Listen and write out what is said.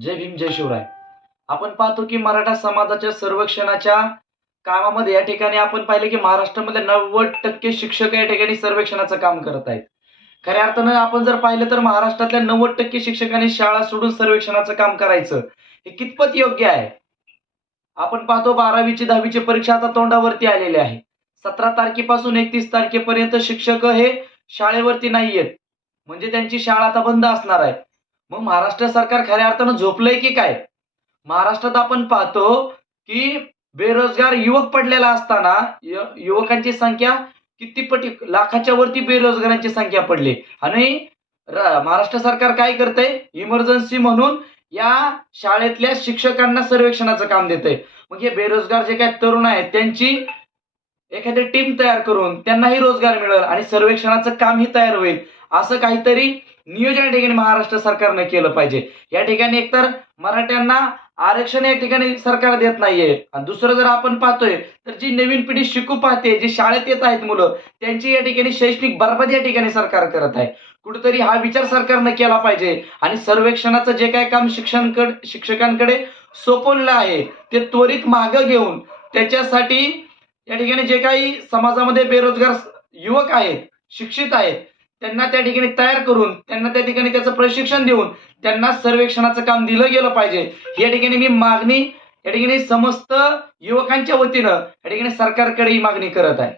जय भीम जय शिवराय. आपण पाहतो की मराठा समाजाच्या सर्वेक्षणाच्या कामामध्ये या ठिकाणी आपण पाहिलं की महाराष्ट्रामध्ये नव्वद टक्के शिक्षक या ठिकाणी सर्वेक्षणाचं काम करत आहेत. खऱ्या अर्थानं आपण जर पाहिलं तर महाराष्ट्रातल्या नव्वद टक्के शिक्षकांनी शाळा सोडून सर्वेक्षणाचं काम करायचं हे कितपत योग्य आहे? आपण पाहतो बारावीची दहावीची परीक्षा आता तोंडावरती आलेली आहे. सतरा तारखेपासून एकतीस तारखेपर्यंत शिक्षक हे शाळेवरती नाही आहेत म्हणजे त्यांची शाळा आता बंद असणार आहे. मग महाराष्ट्र सरकार खऱ्या अर्थानं झोपलंय की काय? महाराष्ट्रात आपण पाहतो की बेरोजगार युवक पडलेला असताना युवकांची संख्या किती पटी लाखाच्या वरती बेरोजगारांची संख्या पडली. आणि महाराष्ट्र सरकार काय करतंय? इमर्जन्सी म्हणून या शाळेतल्या शिक्षकांना सर्वेक्षणाचं काम देतंय. मग हे बेरोजगार जे काही तरुण आहेत त्यांची एखादी टीम तयार करून त्यांनाही रोजगार मिळेल आणि सर्वेक्षणाचं कामही तयार होईल. असं काहीतरी नियोजन या ठिकाणी महाराष्ट्र सरकारने केलं पाहिजे. या ठिकाणी एकतर मराठ्यांना आरक्षण या ठिकाणी सरकार देत नाहीये. आणि दुसरं जर आपण पाहतोय तर जी नवीन पिढी शिकू पाहते जी शाळेत येत आहेत मुलं त्यांची या ठिकाणी शैक्षणिक बरबाद या ठिकाणी सरकार करत आहे. कुठेतरी हा विचार सरकारनं केला पाहिजे. आणि सर्वेक्षणाचं जे काय काम शिक्षणकडे शिक्षकांकडे सोपवलेलं आहे ते त्वरित मागं घेऊन त्याच्यासाठी या ठिकाणी जे काही समाजामध्ये बेरोजगार युवक आहेत शिक्षित आहेत त्यांना त्या ठिकाणी तयार करून त्यांना त्या ठिकाणी त्याचं प्रशिक्षण देऊन त्यांना सर्वेक्षणाचं काम दिलं गेलं पाहिजे. या ठिकाणी मी मागणी या ठिकाणी समस्त युवकांच्या वतीनं या ठिकाणी सरकारकडे ही मागणी करत आहे.